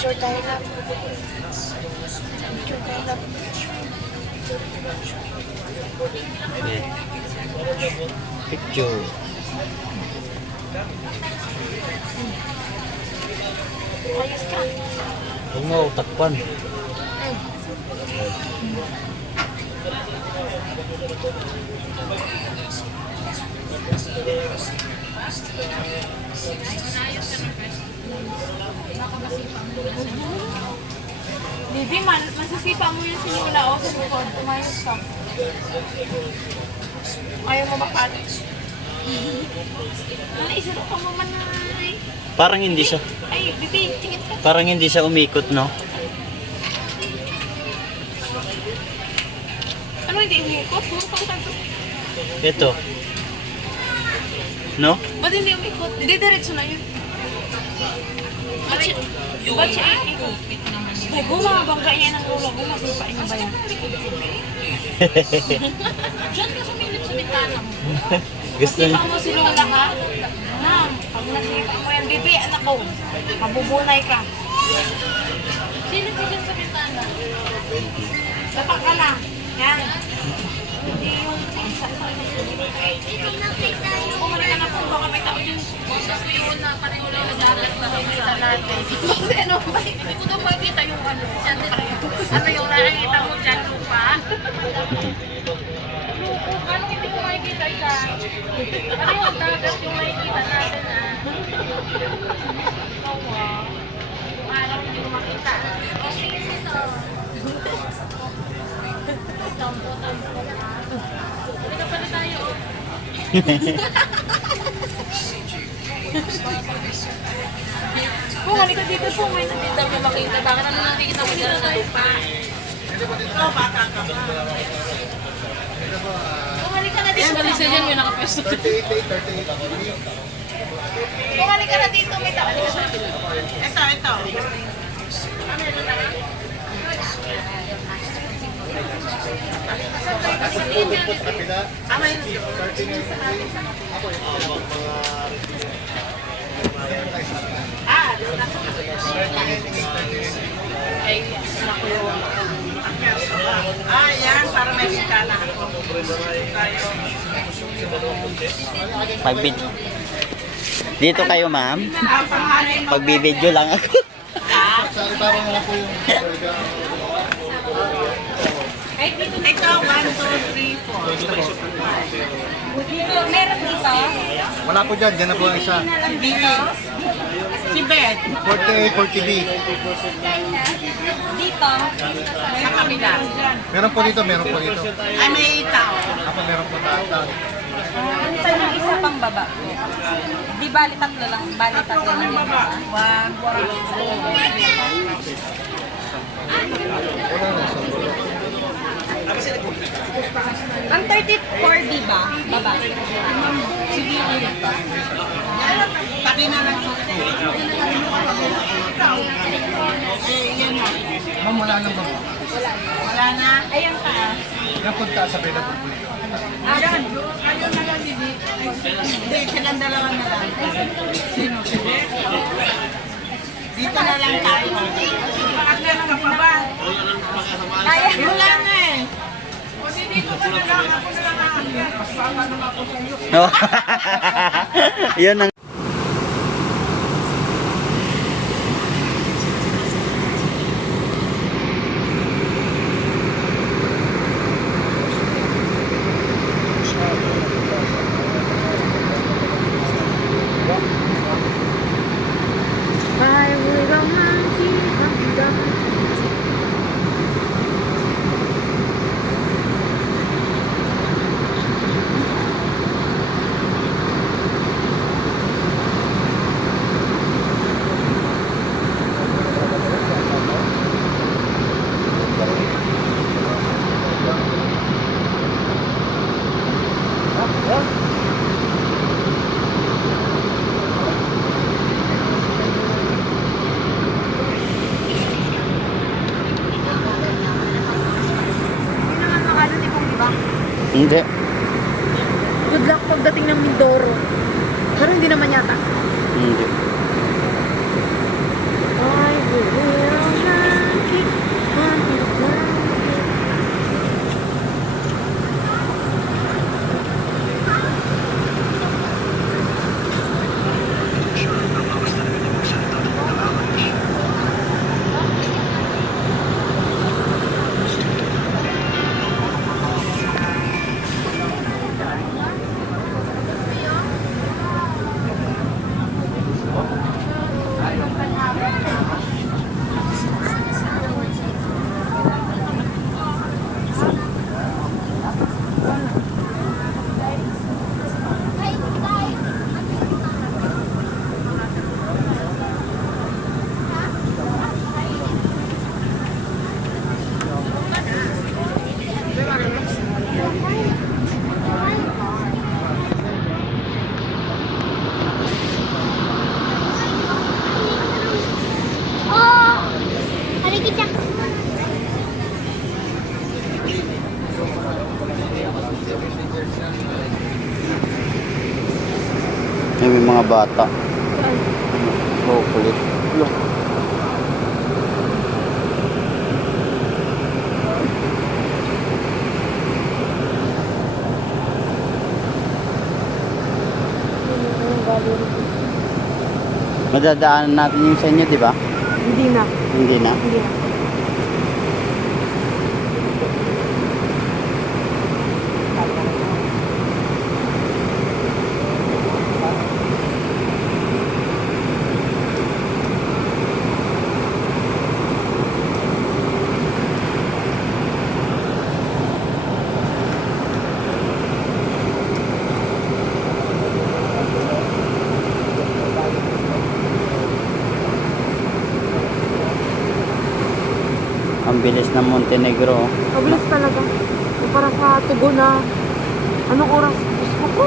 Picture tayo lang. Picture tayo lang. Picture. Ayos ka. Huwag mo takpan. Bibi, masisipa mo yung sinula o sa bukod. Tumayos ka. Ayaw mo makalit. Ano, isuro ka mo man na. Parang hindi siya. Ay, Bibi, tingin ka. Parang hindi siya umikot, no? Ano, hindi umikot? Puro kang tanto. Ito. No? Ba't hindi umikot? Hindi, diretso na yun. Ba't siya ikikot? Ay, gumabangga niya ng lula. Gumasipain niya ba yan? Diyan ka sumilip sa bintana mo. Gusto niya. Nasipa mo si Lola, ha? Ma'am, pag nasipa mo yan, Bibi, anak ko, mabubunay ka. Sino ka dyan sa bintana? Dapat ka lang. Yan. Hindi yung bumalik ka na po, baka may tao dyan. Gusto ko yun na pareho lang na dapat na makikita natin. Kasi ano ba? Hindi ko daw makikita yung ano. Ano yung nakikita mo dyan, lupa? Ano hindi ko makikita dyan? Ano yung dagat yung makikita natin, ah? Oo, ah. Yung araw hindi ko makita. Okay, ito. Tampo-tampo na. Ito pala tayo, oh. Kung halika dito po, may nandito niya makita. Bakit ano nang kita mo dyan sa lupa? Ito, bata ka pa. Kung halika na dito. Yan, balisa dyan yung nakapwesto. 38. Kung halika na dito, may tao. Ito. Yan, para may sikala. 5 video. Dito kayo, ma'am. Pagbibideo lang ako. Sa ibarang na po yung Ito, 1, 2, 3, 4. Meron dito? wala po dyan, dyan na po ang isa. Si Beth. 48, 40B. Dito? Sa kabila. Meron po dito. Ay, may tao. Ako meron po tao. Saan yung isa pang baba? Di bali tatlo lang. Bali tatlo lang yung baba. 1, 2, 3. Ang 34 di ba? Baba. Sige. Tabi na lang. Yan na. Ma'am, wala nang baba. Wala na. Ayan ka. Yan po taas sa pwede po. Ayan. Ayun na lang, Didi. Hindi, silang dalawa na lang. Sino? Dito na lang tayo. Pakaklan ka pa ba? Kaya. Wala na eh. O dito ka na lang. Ako na lang ang mas baba naman ako sa iyo. Yun ang Hindi. Good luck pagdating ng Mindoro. Pero hindi naman yata. Hindi. I will not keep on you down. May mga bata. Oh, kulit. Look. Madadaanan natin yung sa inyo, di ba? Hindi na. Hindi na. Hindi na. Ang bilis ng Montenegro. Mabilis talaga. Para sa tugon na anong oras? Gusto ko.